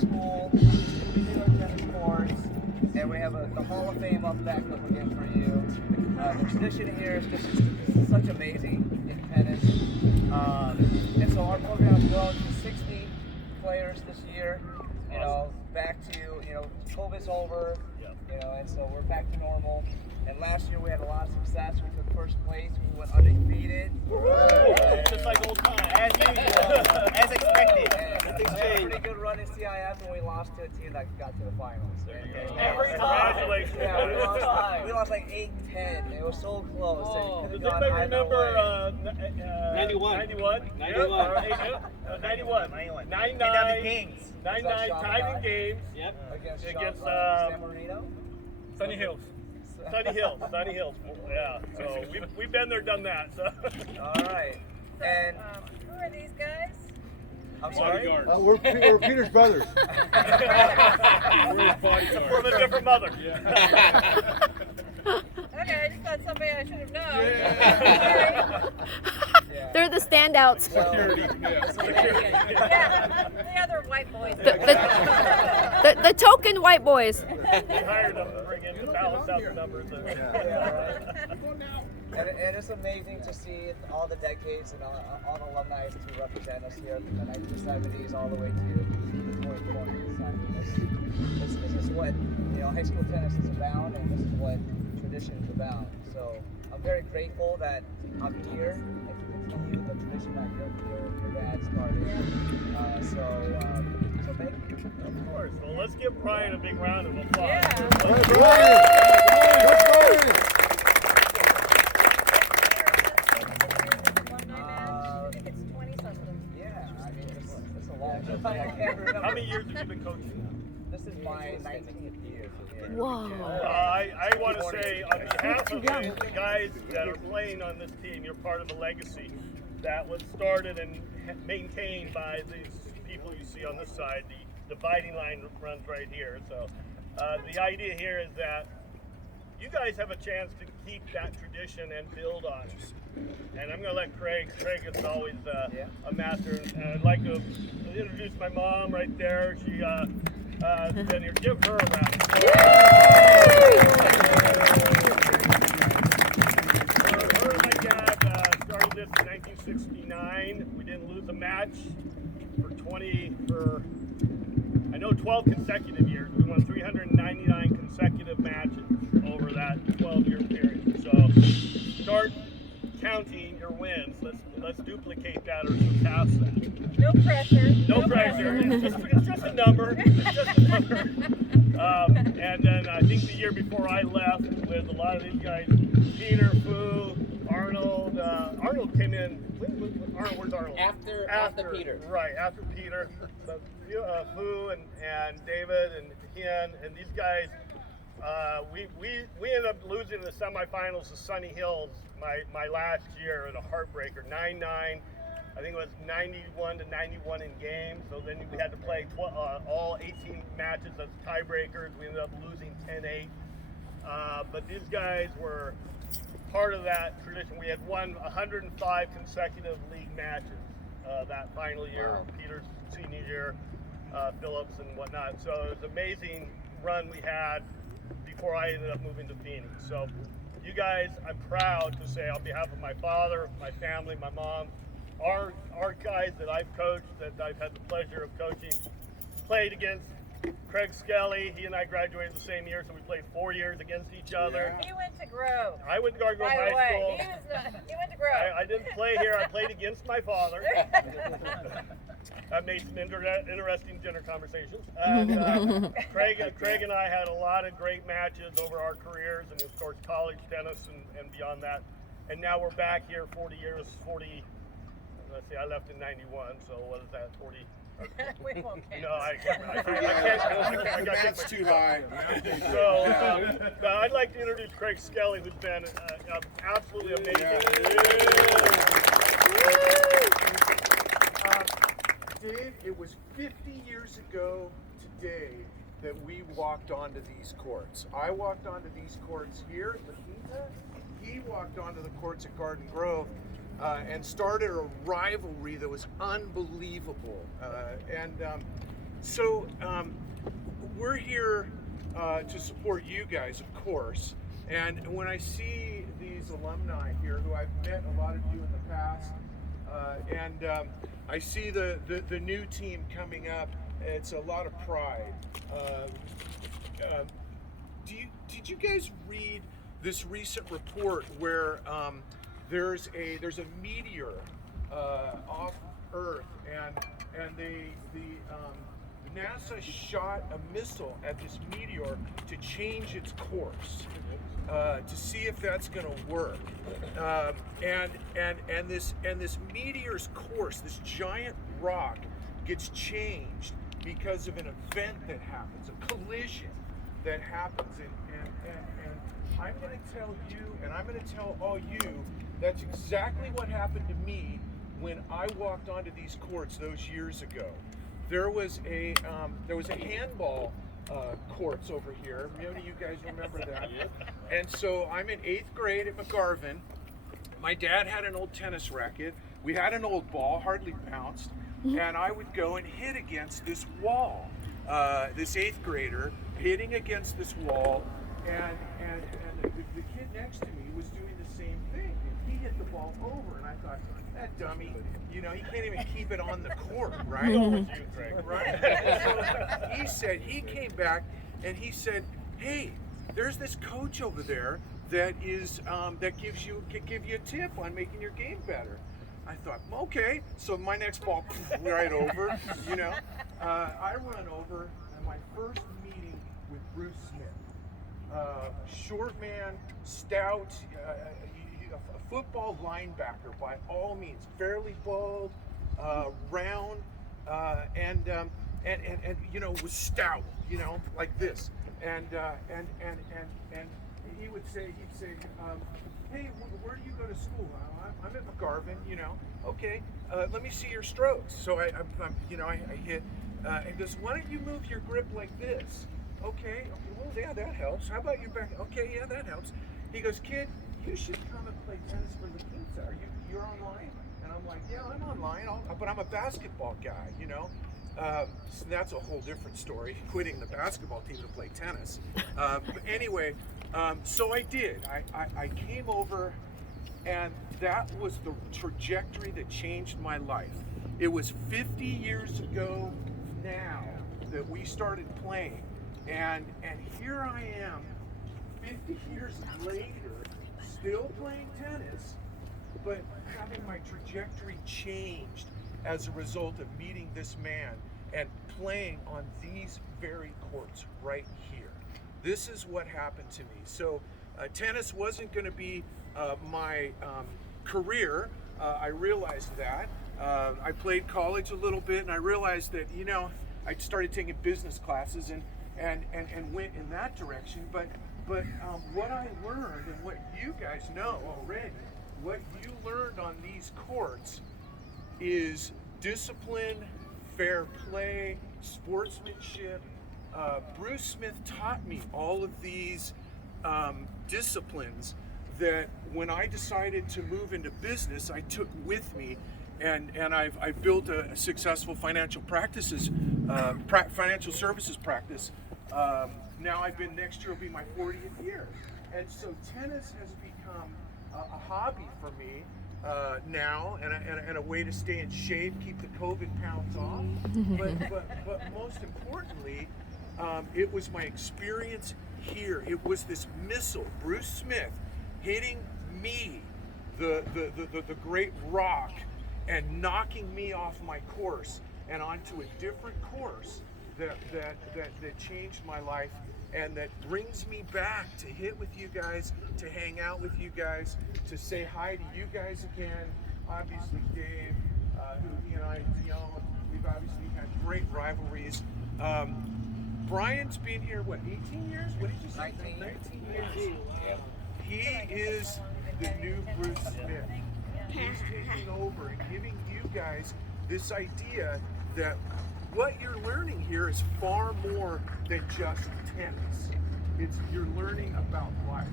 school, indoor tennis courts, and we have the Hall of Fame up back up again for you. The tradition here is just such amazing in tennis. And so our program has grown to 60 players this year. You know, back to, COVID's over, and so we're back to normal. And last year we had a lot of success. We took first place. We went undefeated. Just like old times. As usual, as expected. And we had a pretty good run in CIF when we lost to a team that got to the finals. Every time. Congratulations. Yeah, we lost like 8-10. It was so close. Oh. Does anybody remember 91? 91? 91. 91. 99 Kings. 99 tied in games. Yep. Against San Marino? Sunny Hills. Sunny Hills. Yeah. So we've been there, done that. So. All right. And who are these guys? I'm sorry. We're Peter's brothers. We're his bodyguards. From a different mother. Yeah. Okay, I just thought somebody I should have known. Yeah. They're the standouts. Security. Yeah, the other white boys. The token white boys. We hired them to bring in to balance out the numbers. And it's amazing to see all the decades and all the alumni to represent us here from the 1970s all the way to the 2020s. This is what high school tennis is about, and this is what tradition is about. So I'm very grateful that I'm here and to continue the tradition that your dad started. So thank you. Of course. Well, let's give Brian a big round of applause. Yeah. Let's go. I think it's 20-something. Yeah, I mean, it's a long time. I can't remember. How many years have you been coaching now? This is my 19th year here. Whoa. I want to say, on behalf of the guys that are playing on this team, you're part of a legacy that was started and maintained by these people you see on this side. The dividing line runs right here. So the idea here is that you guys have a chance to keep that tradition and build on it. And I'm going to let Craig is always a master. And I'd like to introduce my mom right there. She been here. Give her a round. Her and my dad started this in 1969. We didn't lose a match for 12 consecutive years. We won 399 consecutive matches over that 12-year period. So start counting your wins. Let's duplicate that or surpass that. No pressure. No pressure. It's just a number. It's just a number. And then I think the year before I left with a lot of these guys, Peter, Fu, Arnold. Arnold came in. Where's Arnold? After Peter. Right, after Peter. So, Fu and David and Hien and these guys. We ended up losing in the semifinals to Sunny Hills my last year in a heartbreaker, 9-9. I think it was 91-91 in games. So then we had to play all 18 matches as tiebreakers. We ended up losing 10-8. But these guys were part of that tradition. We had won 105 consecutive league matches that final year, Peter's senior year, Phillips and whatnot. So it was an amazing run we had before I ended up moving to Phoenix. So you guys, I'm proud to say on behalf of my father, my family, my mom, our guys that I've coached, that I've had the pleasure of coaching, played against Craig Skelly. He and I graduated the same year, so we played 4 years against each other. He went to Grove. I went to Grove By High the way, School. he went to Grove. I didn't play here. I played against my father. That made some interesting dinner conversations. And, Craig and I had a lot of great matches over our careers, and of course college tennis and beyond that. And now we're back here 40 years, let's see, I left in 91, so what is that, 40? We won't count. No, I can't. That's too high. So I'd like to introduce Craig Skelly, who's been absolutely amazing. Dave, it was 50 years ago today that we walked onto these courts. I walked onto these courts here at the Quinta. He walked onto the courts at Garden Grove. And started a rivalry that was unbelievable. So we're here to support you guys, of course. And when I see these alumni here, who I've met a lot of you in the past, and I see the new team coming up, it's a lot of pride. Did you guys read this recent report where there's a meteor off Earth, and NASA shot a missile at this meteor to change its course, to see if that's going to work. And this meteor's course, this giant rock, gets changed because of an event that happens, a collision that happens. And I'm going to tell you, and I'm going to tell all you, that's exactly what happened to me when I walked onto these courts those years ago. There was a handball courts over here. Many of you guys remember that. And so I'm in 8th grade at McGarvin. My dad had an old tennis racket. We had an old ball, hardly bounced, and I would go and hit against this wall. This 8th grader hitting against this wall, and the kid next to me was doing the same thing. And he hit the ball over, and I thought, that dummy, you know, he can't even keep it on the court, right? Right. So he came back and he said, hey, there's this coach over there that gives you a tip on making your game better. I thought, okay. So my next ball, right over, you know. I run over, and my first meeting with Bruce Smith. Short man, stout, a football linebacker by all means, fairly bald, round, and you know, was stout, you know, like this. And he'd say, hey, where do you go to school? I'm at McGarvin, you know. Okay, let me see your strokes. So I hit. And goes, why don't you move your grip like this? Okay, well, yeah, that helps. How about your back? Okay, yeah, that helps. He goes, kid, you should come and play tennis for the Quinta. You're online? And I'm like, yeah, I'm online, but I'm a basketball guy, you know. So that's a whole different story, quitting the basketball team to play tennis. But anyway, so I did. I came over, and that was the trajectory that changed my life. It was 50 years ago now that we started playing, and here I am 50 years later still playing tennis, but having my trajectory changed as a result of meeting this man and playing on these very courts right here. This is what happened to me. So tennis wasn't going to be my career. I realized that. I played college a little bit, and I realized that, you know, I started taking business classes and went in that direction. But what I learned, and what you guys know already, what you learned on these courts is discipline, fair play, sportsmanship. Bruce Smith taught me all of these disciplines that when I decided to move into business, I took with me, and I've built a successful financial services practice. Now next year will be my 40th year, and so tennis has become a hobby for me now, and a way to stay in shape, keep the COVID pounds off. But most importantly, it was my experience here. It was this missile, Bruce Smith, hitting me, the great rock, and knocking me off my course and onto a different course that changed my life, and that brings me back to hit with you guys, to hang out with you guys, to say hi to you guys again. Obviously, Dave, who he and I, you know, we've obviously had great rivalries. Brian's been here, what, 18 years? What did you say? 19 years. He is the new Bruce Smith. He's taking over and giving you guys this idea that what you're learning here is far more than just tennis. You're learning about life.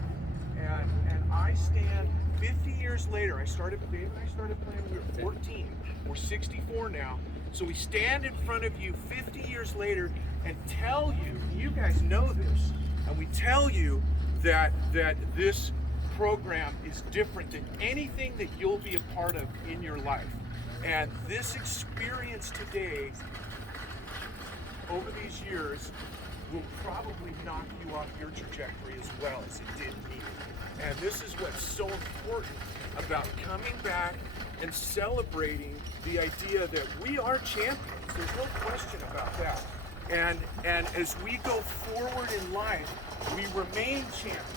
And I stand 50 years later. Dave and I started playing when we were 14. We're 64 now. So we stand in front of you 50 years later and tell you, you guys know this, and we tell you that this program is different than anything that you'll be a part of in your life. And this experience today, over these years, will probably knock you off your trajectory as well as it did me. And this is what's so important about coming back and celebrating the idea that we are champions. There's no question about that. And as we go forward in life, we remain champions.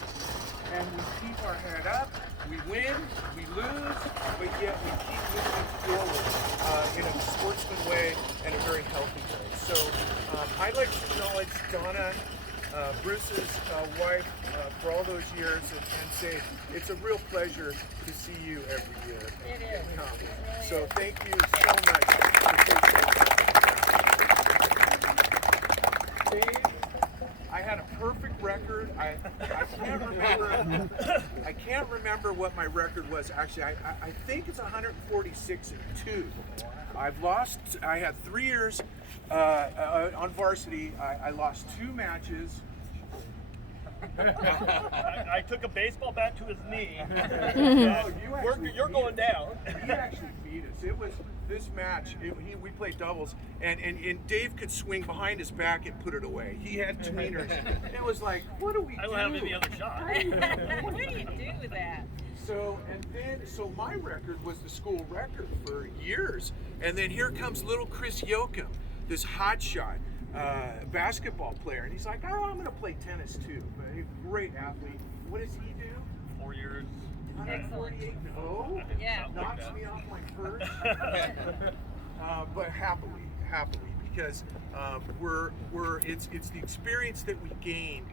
And we keep our head up, we win, we lose, but yet we keep moving forward in a sportsman way and a very healthy way. So I'd like to acknowledge Donna, Bruce's wife, for all those years and say it's a real pleasure to see you every year. It is. So thank you so much for taking Dave, I had a perfect record. I can't remember what my record was. Actually, I think it's 146-2. I had 3 years on varsity. I lost 2 matches. I took a baseball bat to his knee. You're beat going us. down. He actually beat us. It was this match. We played doubles, and Dave could swing behind his back and put it away. He had tweeners. It was like, what do we do? I don't have any other shot. What do you do with that? So my record was the school record for years, and then here comes little Chris Yoakum, this hotshot basketball player, and he's like, oh, I'm going to play tennis too. But he's a great athlete. What does he do? 4 years. 148. No, Yeah. knocks me off my perch. But happily, because it's the experience that we gain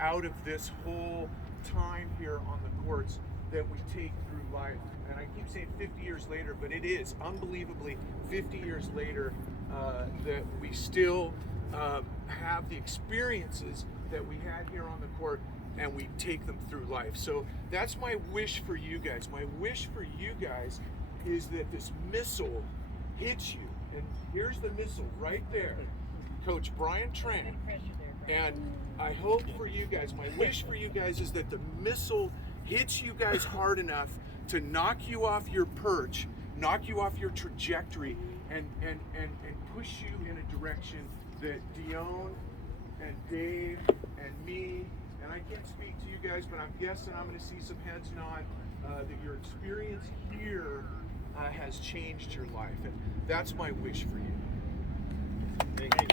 out of this whole time here on the courts that we take through life. And I keep saying 50 years later, but it is unbelievably 50 years later that we still have the experiences that we had here on the court, and we take them through life. So that's my wish for you guys. My wish for you guys is that this missile hits you. And here's the missile right there. Coach Brian Tran. Big pressure there, Brian. And I hope for you guys, my wish for you guys is that the missile hits you guys hard enough to knock you off your perch, knock you off your trajectory, and push you in a direction that Doan and Dave and me, and I can't speak to you guys, but I'm guessing I'm going to see some heads nod, that your experience here has changed your life. And that's my wish for you. Thank you.